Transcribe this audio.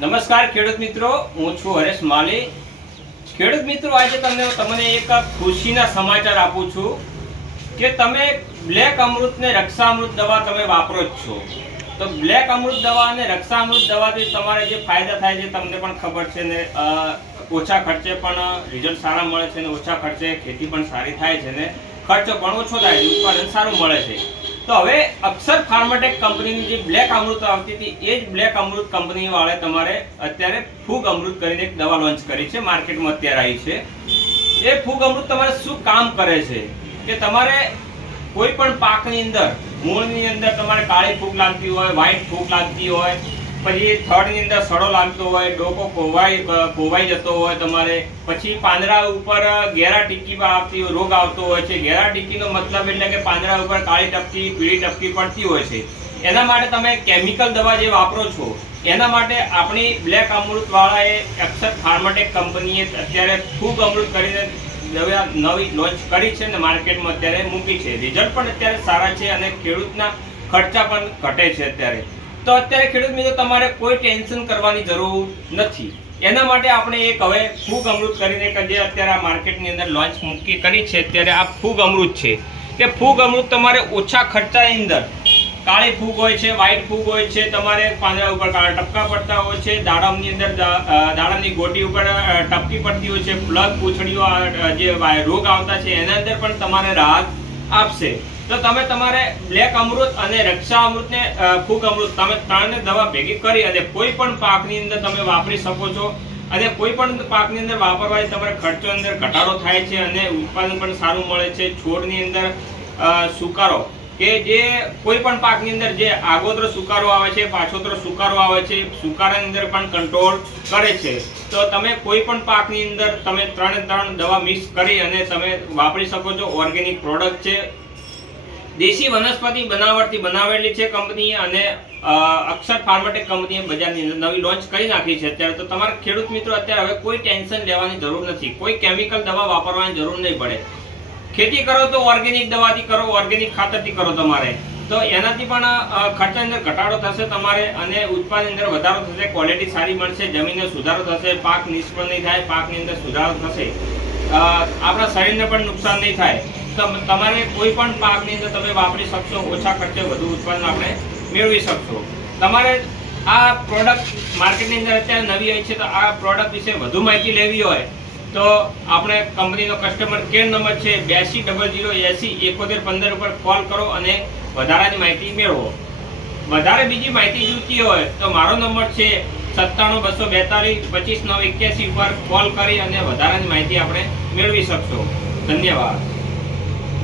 નમસ્કાર ખેડૂત મિત્રો, હું છું હરેશ માલી। ખેડૂત મિત્રો, આજે તમને એક ખુશીના સમાચાર આપું છું કે તમે બ્લેક અમૃત ને રક્ષામૃત દવા તમે વાપરો જ છો। તો બ્લેક અમૃત દવા અને રક્ષામૃત દવાથી તમારે જે ફાયદા થાય છે તમને પણ ખબર છે ને। ઓછા ખર્ચે પણ રિઝલ્ટ સારા મળે છે ને ઓછા ખર્ચે ખેતી પણ સારી થાય છે ને ખર્ચો પણ ઓછો થાય છે, ઉત્પાદન સારું મળે છે। તો હવે અક્ષર ફાર્માટેક કંપનીની જે બ્લેક અમૃત આવતી હતી એ જ બ્લેક અમૃત કંપની વાળે તમારે અત્યારે ફૂગ અમૃત કરીને એક દવા લોન્ચ કરી છે, માર્કેટમાં અત્યારે આવી છે। એ ફૂગ અમૃત તમારે શું કામ કરે છે કે તમારે કોઈ પણ પાકની અંદર મૂળની અંદર તમારે કાળી ફૂગ લાગતી હોય, વ્હાઈટ ફૂગ લાગતી હોય, પછી થડની અંદર સડો લાગતો હોય, ડોકો કોવાઈ જતો હોય તમારે, પછી પાંદડા ઉપર ઘેરા ટીકી આવતી રોગ આવતો હોય છે। ઘેરા ટીકીનો મતલબ એટલે કે પાંદડા ઉપર કાળી ટપકી પીળી ટપકી પડતી હોય છે। એના માટે તમે કેમિકલ દવા જે વાપરો છો એના માટે આપણી બ્લેક અમૃત વાળાએ અક્ષર ફાર્માટેક કંપનીએ અત્યારે ફૂગ અમૃત કરીને નવી લોન્ચ કરી છે અને માર્કેટમાં અત્યારે મૂકી છે। રિઝલ્ટ પણ અત્યારે સારા છે અને ખેડૂતના ખર્ચા પણ ઘટે છે અત્યારે। તો અત્યારે ખેડૂત મિત્રો તમારે કોઈ ટેન્શન કરવાની જરૂર નથી। એના માટે આપણે એક હવે ફૂગ અમૃત કરીને જે અત્યારે આ માર્કેટની અંદર લોન્ચ કરી છે અત્યારે આ ફૂગ અમૃત છે કે ફૂગ અમૃત તમારે ઓછા ખર્ચાની અંદર કાળી ફૂગ હોય છે, વ્હાઈટ ફૂગ હોય છે, તમારે પાંદડા ઉપર કાળા ટપકા પડતા હોય છે, દાડમની અંદર દાડમની ગોટી ઉપર ટપકી પડતી હોય છે, પ્લગ પૂંછડીઓ જે રોગ આવતા છે એના અંદર પણ તમારે રાહત આપશે। તો તમે તમારે બ્લેક અમૃત અને રક્ષા અમૃત ને ફૂગ અમૃત તમે ત્રણને દવા ભેગી કરી અને કોઈ પણ પાકની અંદર તમે વાપરી શકો છો અને કોઈ પણ પાકની અંદર વાપરવાથી તમારે ખર્ચો અંદર ઘટાડો થાય છે અને ઉત્પાદન પણ સારું મળે છે। છોડની અંદર સુકારો કે જે કોઈ પણ પાકની અંદર જે આગોતરો સુકારો આવે છે, પાછોતરો સુકારો આવે છે, સુકારાની અંદર પણ કંટ્રોલ કરે છે। તો તમે કોઈ પણ પાકની અંદર તમે ત્રણ દવા મિક્સ કરી અને તમે વાપરી શકો છો। ઓર્ગેનિક પ્રોડક્ટ છે, દેશી વનસ્પતિ બનાવટથી બનાવેલી છે કંપની અને અક્ષર ફાર્માટેક કંપનીએ બજારની અંદર નવી લોન્ચ કરી નાખી છે અત્યારે। તો તમારા ખેડૂત મિત્રો અત્યારે હવે કોઈ ટેન્શન લેવાની જરૂર નથી, કોઈ કેમિકલ દવા વાપરવાની જરૂર નહીં પડે। ખેતી કરો તો ઓર્ગેનિક દવાથી કરો, ઓર્ગેનિક ખાતરથી કરો તમારે, તો એનાથી પણ ખર્ચની અંદર ઘટાડો થશે તમારે અને ઉત્પાદન અંદર વધારો થશે, ક્વોલિટી સારી મળશે, જમીનનો સુધારો થશે, પાક નિષ્ફળ નહીં થાય, પાકની અંદર સુધારો થશે, આપણા શરીરને પણ નુકસાન નહીં થાય। તમારે કોઈ પણ પાકની અંદર તમે વાપરી શકશો, ઓછા ખર્ચે વધુ ઉત્પાદન આપણે મેળવી શકશો। તમારે આ પ્રોડક્ટ માર્કેટની અંદર અત્યારે નવી આવી છે, તો આ પ્રોડક્ટ વિશે વધુ માહિતી લેવી હોય તો આપણે કંપનીનો કસ્ટમર કેર નંબર છે 8200807115 ઉપર કોલ કરો અને વધારાની માહિતી મેળવો। વધારે બીજી માહિતી જોઈતી હોય તો મારો નંબર છે 97 242 25 981 ઉપર કોલ કરી અને વધારાની માહિતી આપણે મેળવી શકશો। ધન્યવાદ।